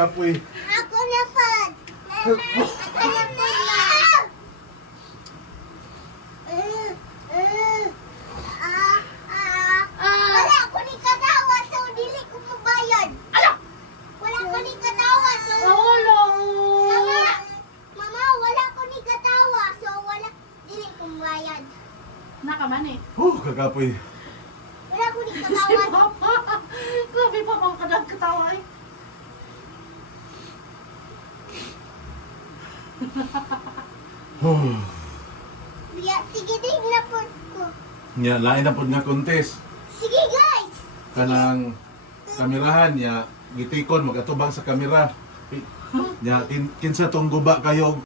kagapoy. Ako na pa. Ako na pa. Wala ko ni katawa, so dili ko mabayad. Ala! Wala ko ni katawa, so... Wala. Mama, wala ko ni katawa, so wala, dili ko mabayad. Nakaman eh. Kagapoy. Wala ko ni Si katawa. Papa. Grabe pa pang kadagkatawa eh. Sige din na po ko. Nya lain na pud nga contest. Sige guys! Kanang kamerahan niya gitikon magatubang sa kamera. Nya kinsa tong guba kayo